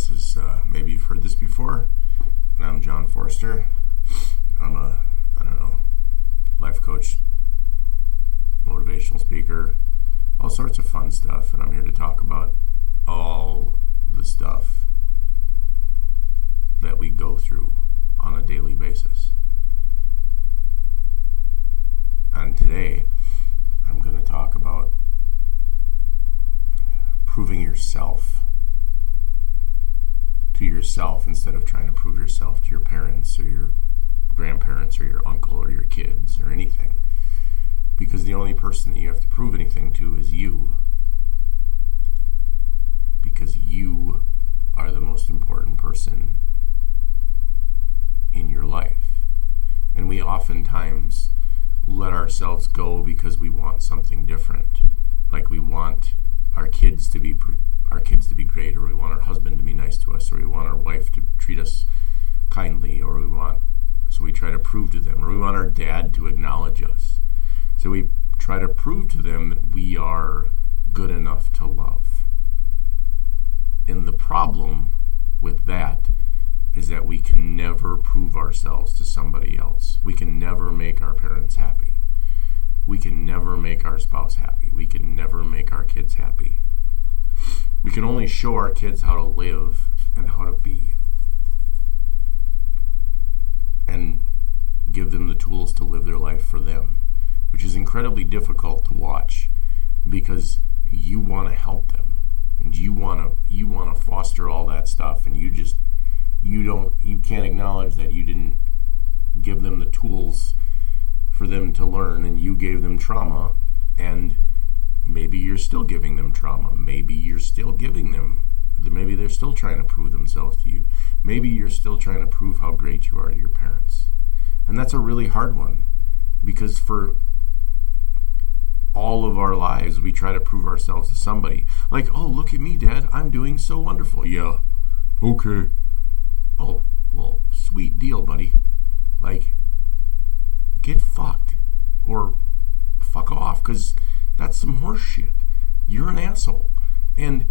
This is, maybe you've heard this before, and I'm John Forster. I'm a, life coach, motivational speaker, all sorts of fun stuff, and I'm here to talk about all the stuff that we go through on a daily basis. And today, I'm going to talk about proving yourself to yourself instead of trying to prove yourself to your parents or your grandparents or your uncle or your kids or anything. Because the only person that you have to prove anything to is you. Because you are the most important person in your life. And we oftentimes let ourselves go because we want something different. Like we want our kids to be great, or we want our husband to be nice to us, or we want our wife to treat us kindly, so we try to prove to them, or we want our dad to acknowledge us. So we try to prove to them that we are good enough to love. And the problem with that is that we can never prove ourselves to somebody else. We can never make our parents happy. We can never make our spouse happy. We can never make our kids happy. We can only show our kids how to live and how to be, and give them the tools to live their life for them, which is incredibly difficult to watch because you want to help them and you want to foster all that stuff, and you can't acknowledge that you didn't give them the tools for them to learn, and you gave them trauma, and maybe you're still giving them trauma. Maybe you're still maybe they're still trying to prove themselves to you. Maybe you're still trying to prove how great you are to your parents. And that's a really hard one, because for all of our lives, we try to prove ourselves to somebody. Like, oh, look at me, Dad. I'm doing so wonderful. Yeah. Okay. Oh, well, sweet deal, buddy. Like, get fucked. Or fuck off, because that's some horse shit. You're an asshole. And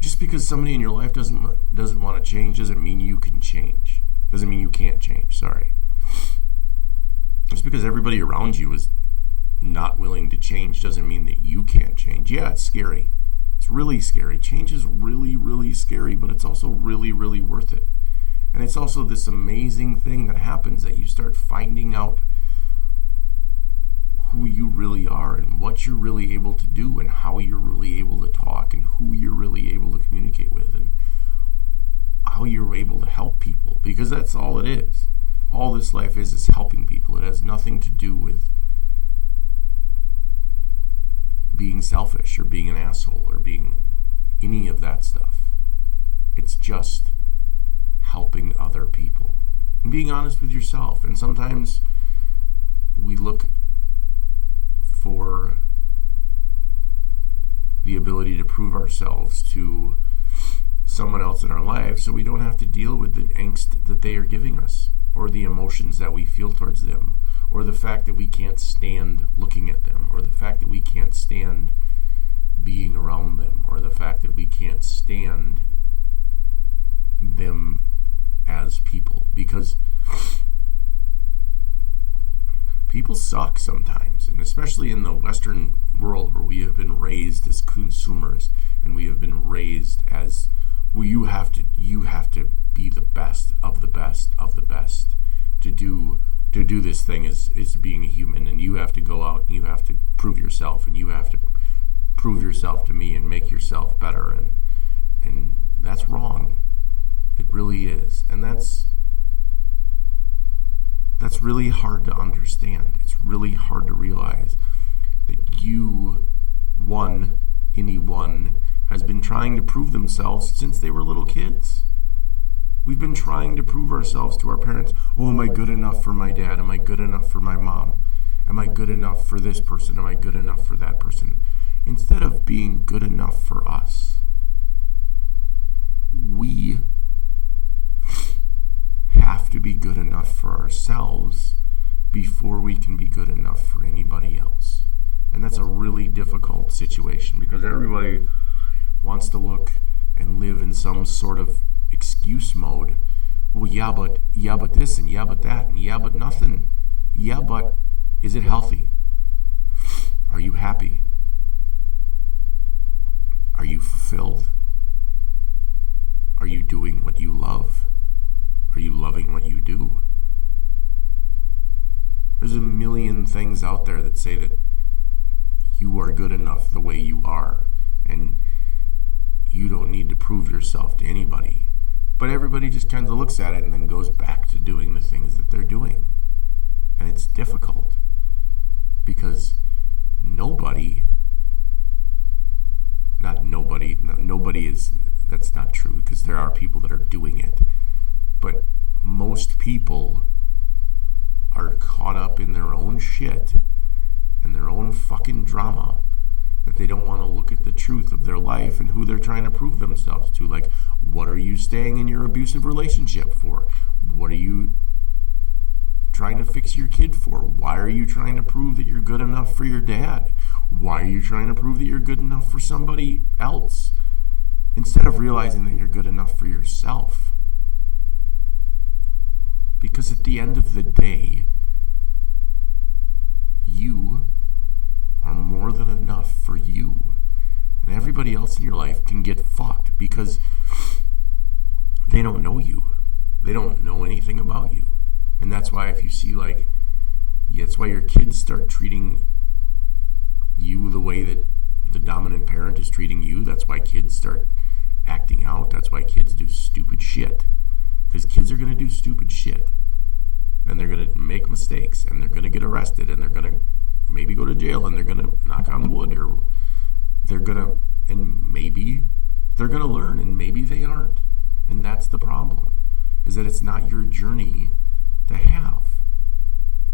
just because somebody in your life doesn't want to change doesn't mean you can change. Doesn't mean you can't change, sorry. Just because everybody around you is not willing to change doesn't mean that you can't change. Yeah, it's scary. It's really scary. Change is really, really scary, but it's also really, really worth it. And it's also this amazing thing that happens, that you start finding out who you really are and what you're really able to do and how you're really able to talk and who you're really able to communicate with and how you're able to help people, because that's all it is. All this life is helping people. It has nothing to do with being selfish or being an asshole or being any of that stuff. It's just helping other people and being honest with yourself. And sometimes we look for the ability to prove ourselves to someone else in our life so we don't have to deal with the angst that they are giving us, or the emotions that we feel towards them, or the fact that we can't stand looking at them, or the fact that we can't stand being around them, or the fact that we can't stand them as people, because people suck sometimes, and especially in the Western world where we have been raised as consumers, and we have been raised as, well, you have to be the best of the best of the best to do this thing is being a human, and you have to go out and you have to prove yourself, and you have to prove yourself to me and make yourself better, and that's wrong. It really is, and that's really hard to understand. It's really hard to realize that anyone has been trying to prove themselves since they were little kids. We've been trying to prove ourselves to our parents. Oh, am I good enough for my dad? Am I good enough for my mom? Am I good enough for this person? Am I good enough for that person? Instead of being good enough for us, we have to be good enough for ourselves before we can be good enough for anybody else. And that's a really difficult situation, because everybody wants to look and live in some sort of excuse mode. Well, yeah, but this, and yeah, but that, and yeah, but nothing. Yeah, but is it healthy? Are you happy? Are you fulfilled? Are you doing what you love? Are you loving what you do? There's a million things out there that say that you are good enough the way you are, and you don't need to prove yourself to anybody. But everybody just kind of looks at it and then goes back to doing the things that they're doing. And it's difficult because nobody is, that's not true, because there are people that are doing it. But most people are caught up in their own shit and their own fucking drama that they don't want to look at the truth of their life and who they're trying to prove themselves to. Like, what are you staying in your abusive relationship for? What are you trying to fix your kid for? Why are you trying to prove that you're good enough for your dad? Why are you trying to prove that you're good enough for somebody else? Instead of realizing that you're good enough for yourself. Because at the end of the day, you are more than enough for you. And everybody else in your life can get fucked because they don't know you. They don't know anything about you. And that's why if you see, like, that's why your kids start treating you the way that the dominant parent is treating you. That's why kids start acting out. That's why kids do stupid shit. Because kids are going to do stupid shit. And they're going to make mistakes. And they're going to get arrested. And they're going to maybe go to jail. And they're going to knock on wood. Or they're going to, and maybe they're going to learn. And maybe they aren't. And that's the problem. Is that it's not your journey to have.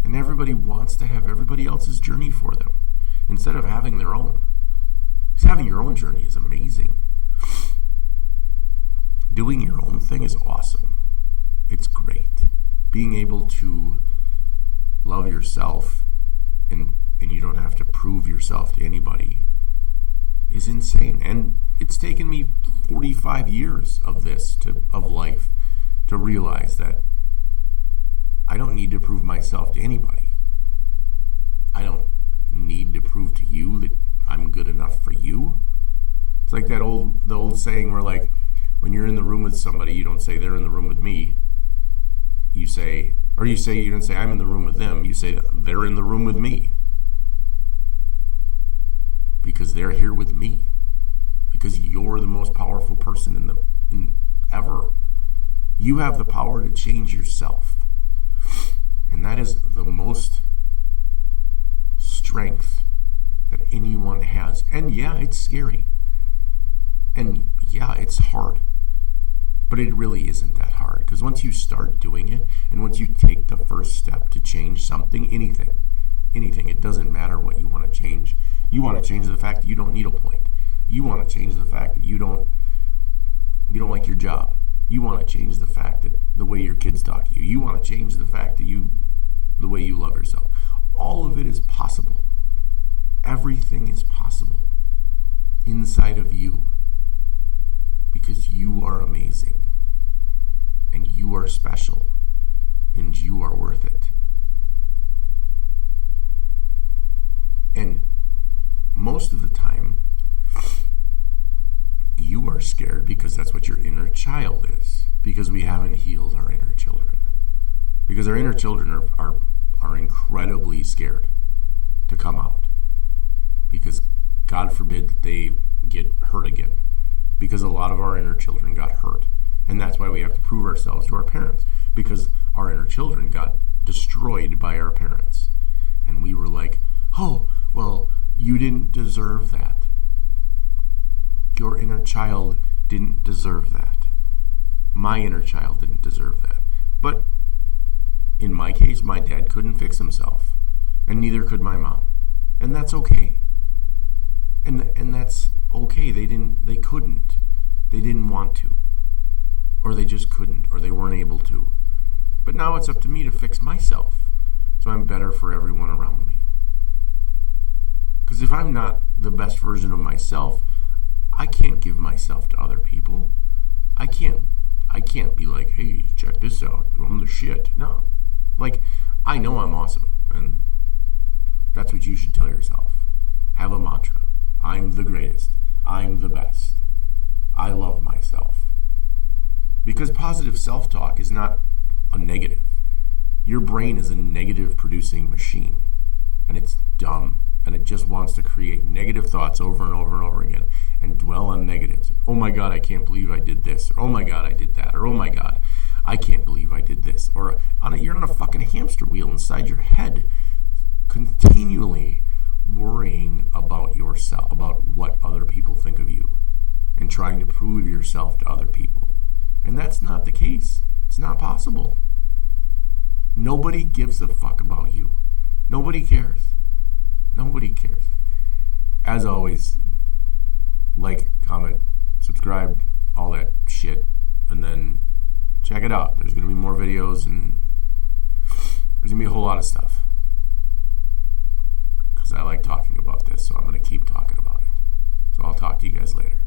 And everybody wants to have everybody else's journey for them instead of having their own. Because having your own journey is amazing. Doing your own thing is awesome. It's great. Being able to love yourself and you don't have to prove yourself to anybody is insane. And it's taken me 45 years of this, of life, to realize that I don't need to prove myself to anybody. I don't need to prove to you that I'm good enough for you. It's like the old saying where, like, when you're in the room with somebody, you don't say they're in the room with me. You don't say I'm in the room with them. You say they're in the room with me. Because they're here with me. Because you're the most powerful person ever. You have the power to change yourself. And that is the most strength that anyone has. And yeah, it's scary. And yeah, it's hard. But it really isn't that hard. Because once you start doing it, and once you take the first step to change something, anything, it doesn't matter what you want to change. You want to change the fact that you don't need a point. You want to change the fact that you don't like your job. You want to change the fact that the way your kids talk to you. You want to change the fact that the way you love yourself. All of it is possible. Everything is possible inside of you. Because you are amazing. And you are special. And you are worth it. And most of the time, you are scared because that's what your inner child is. Because we haven't healed our inner children. Because our inner children are incredibly scared to come out. Because God forbid that they get hurt again. Because a lot of our inner children got hurt. And that's why we have to prove ourselves to our parents. Because our inner children got destroyed by our parents. And we were like, oh, well, you didn't deserve that. Your inner child didn't deserve that. My inner child didn't deserve that. But in my case, my dad couldn't fix himself. And neither could my mom. And that's okay. And that's okay. They couldn't. They didn't want to. Or they just couldn't. Or they weren't able to. But now it's up to me to fix myself. So I'm better for everyone around me. Because if I'm not the best version of myself, I can't give myself to other people. I can't be like, hey, check this out, I'm the shit. No. Like, I know I'm awesome, and that's what you should tell yourself. Have a mantra. I'm the greatest. I'm the best. I love myself. Because positive self-talk is not a negative. Your brain is a negative producing machine, and it's dumb, and it just wants to create negative thoughts over and over and over again and dwell on negatives. Oh my God, I can't believe I did this, or oh my God, I did that, or oh my God, I can't believe I did this, or you're on a fucking hamster wheel inside your head, continually worrying about yourself, about what other people think of you, and trying to prove yourself to other people. And that's not the case. It's not possible. Nobody gives a fuck about you. Nobody cares. Nobody cares. As always, like, comment, subscribe, all that shit, and then check it out. There's going to be more videos, and there's going to be a whole lot of stuff. Because I like talking about this, so I'm going to keep talking about it. So I'll talk to you guys later.